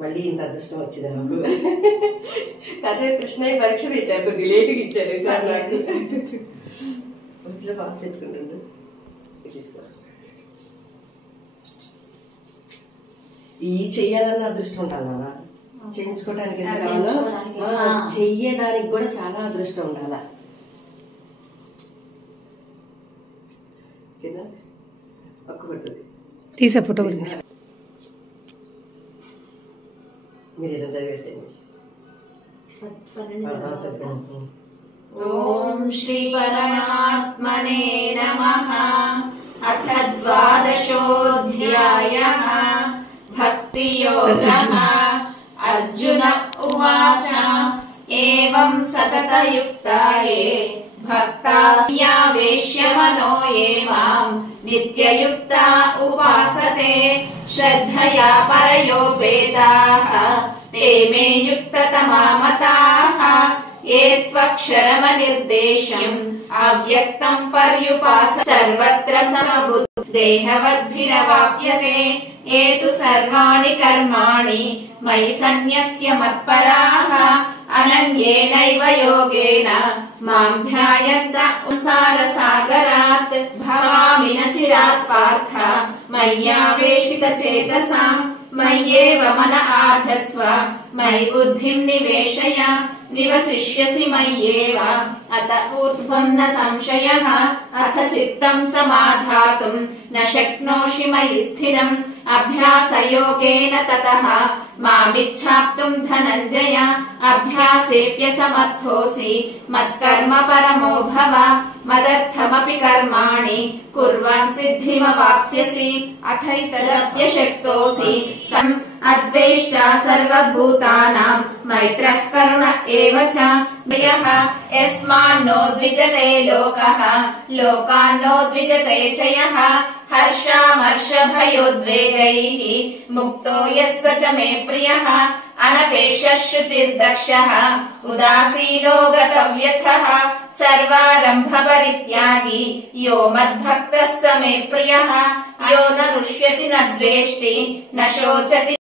మళ్ళీ ఇంత అదృష్టం వచ్చింది నాకు. అదే కృష్ణయ్య పరీక్ష పెట్టారు, కొద్దిగా లేటుగా ఇచ్చారు సార్ నాకు. వచ్చిన బాక్స్ పెట్టుకుంటుండ్రు. తీసుకో. ఈ చెయ్యాలన్న అదృష్టం ఉండాలి నాన్న, చేయించుకోవడానికి చెయ్యడానికి కూడా చాలా అదృష్టం ఉండాల. ఒక్కటి తీసే ఫోటో మీరు ఏదో చదివేసేయండి. ఓం శ్రీ పరమాత్మనే నమః. అథ ద్వాదశోऽధ్యాయః. భక్తి యోగః. అర్జున ఉవాచ ఏవం సతతయుక్తాయే భక్తాస్యావేశ్య మనో ఏ మాం నిత్యయుక్తా ఉపాసతే శ్రద్ధయా పరయోపేతాః ते मे युक्ततमा मताः ये त्वक्षरमनिर्देशम् अव्यक्तम् पर्युपास सर्वत्र समबुद्धिर्देहवद्भिरवाप्यते ये तु सर्वाणि कर्माणि मयि सन्न्यस्य मत्पराः अनन्येनैव योगेन माम् ध्यायन्त संसारसागरात् भवामि न चिरात् पार्थ मय्यावेशितचेतसाम् मय्येव मन आधस्व मयि बुद्धिम् निवेशय निवसिष्यसि मय्येव अत ऊर्ध्वम् न संशयः अथ चित्तम् समाधातुम् न शक्नोषि मयि स्थिरम् अभ्यासयोगेन ततः मामिच्छाप्तुम् धनञ्जय अभ्यासेऽप्यसमर्थोऽसि मत्कर्म परमो भव मदर्थमपि कर्माणि कुर्वन् सिद्धिमवाप्स्यसि अथैतदप्यशक्तोऽसि तम् अद्वेष्टा सर्वभूतानाम् मैत्रः करुण एव च प्रियः यस्मान्नो द्विजते लोकः लोकान्नो द्विजते च यः हर्षामर्षभयोद्वेगैः मुक्तो यः स च मे प्रियः अनपेक्षः शुचिर्दक्षः उदासीनो गतव्यथः सर्वारम्भपरित्यागी यो मद्भक्तः स मे प्रियः यो न रुष्यति न द्वेष्टि न शोचति